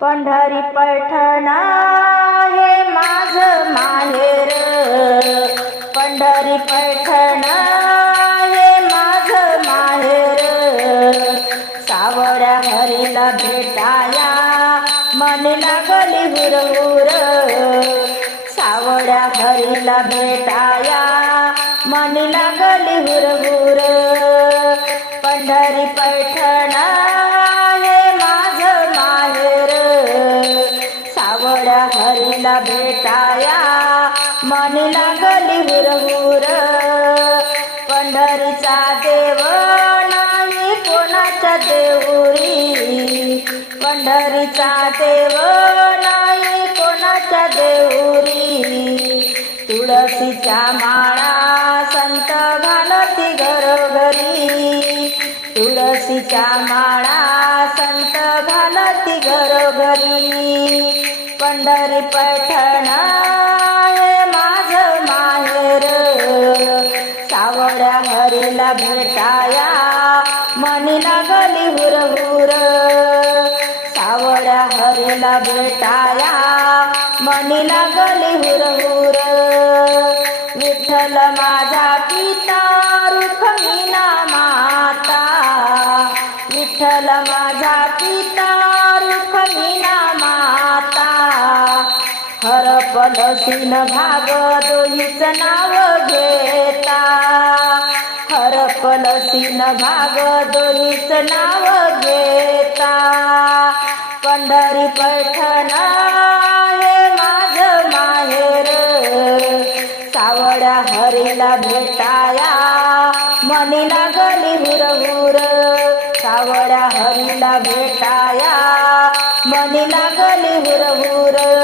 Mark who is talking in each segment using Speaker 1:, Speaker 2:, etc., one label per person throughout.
Speaker 1: पंढरी पैठणा हे माझ माहेर. पंढरी पैठणा हे माझ माहेर. सावड्या हरीला भेटाया मन लागली हुरहुर. सावड्या हरीला भेटाया मन लागली हुरहुर. हरीला भेटाया. मन लागली हुरहुर. पंढरीचा देव नाही कोणाच्या देऊरी पंढरीचा देव नाही कोणाच्या देऊरी तुळशीच्या माळा संत घालती घरोघरी. तुळशीच्या माळा संत घालती घरोघरी. पंढरी पैठणा माझ माहेर. सावड्या हरीला भेटाया मनी लागली हुरहुर. सावड्या हरीला भेटाया मनी लागली हुरहुर. विठ्ठल माझा पिता रुक्मिणा माता. विठ्ठल माझा पिता हरपलसीन भाग दोहीच नाव घेता. हरपलसीन भाग दोहीच नाव घेता. पंढरी पैठण हे माझ माहेर. सावड्या हरीला भेटाया. मनी लागली हुरहुर. सावड्या हरीला भेटाया. मनी लागली हुरहुर.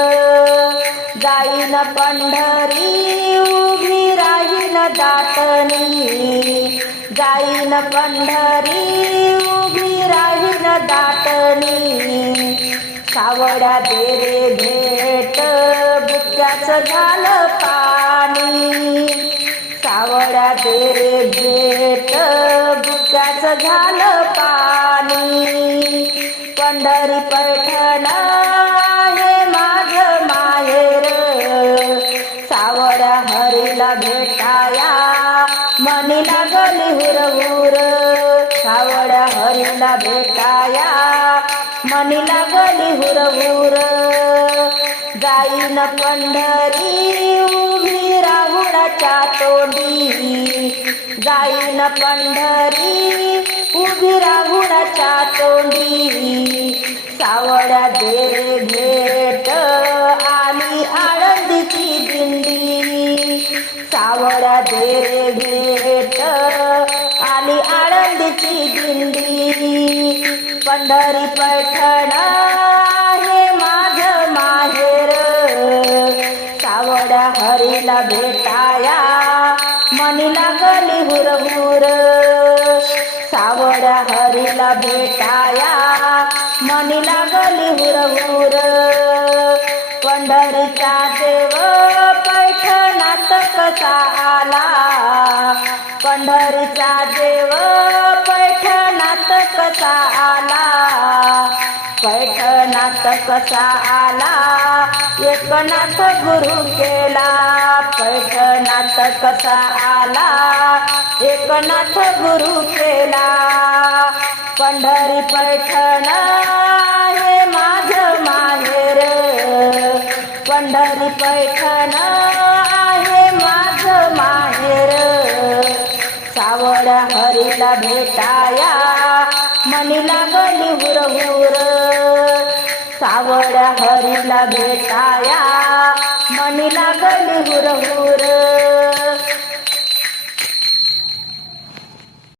Speaker 1: जाईन पंढरी उभी राहीन दातनी. जाईन पंढरी उभी राहीन दातनी. सावड्या देरे भेट बुक्याचं झालं पाणी. सावड्या देरे भेट बुक्याचं झालं पाणी. पंढरी पैठण माया मनी लागली हुरहुर. सावड्या हरीला भेटाया. मनी लागली हुरहुर. जाईन पंढरी उभी राहुळाच्या तोंडी. जाईन पंढरी उभी राहुळाच्या तोंडी. सावड्या दे आली दिंडी पंढरी पैठण हे माझ माहेर. सावड्या हरीला भेटाया मनीला गली हुरहुर. सावड्या हरीला भेटाया मनीला गली हुरहुर. पंढरीचा देव पैठणात कसा आला? एकनाथ गुरु केला पैठणात कसा आला? एकनाथ गुरु केला पंढरी पैठण हे माझ माहेर. पंढरी पैठण आहे माझ माहेर. सावळ्या हरीला भेटाया. मनी लागली हुर हुर सावळ्या हरीला भेटाया. मनी लागली हुर हुर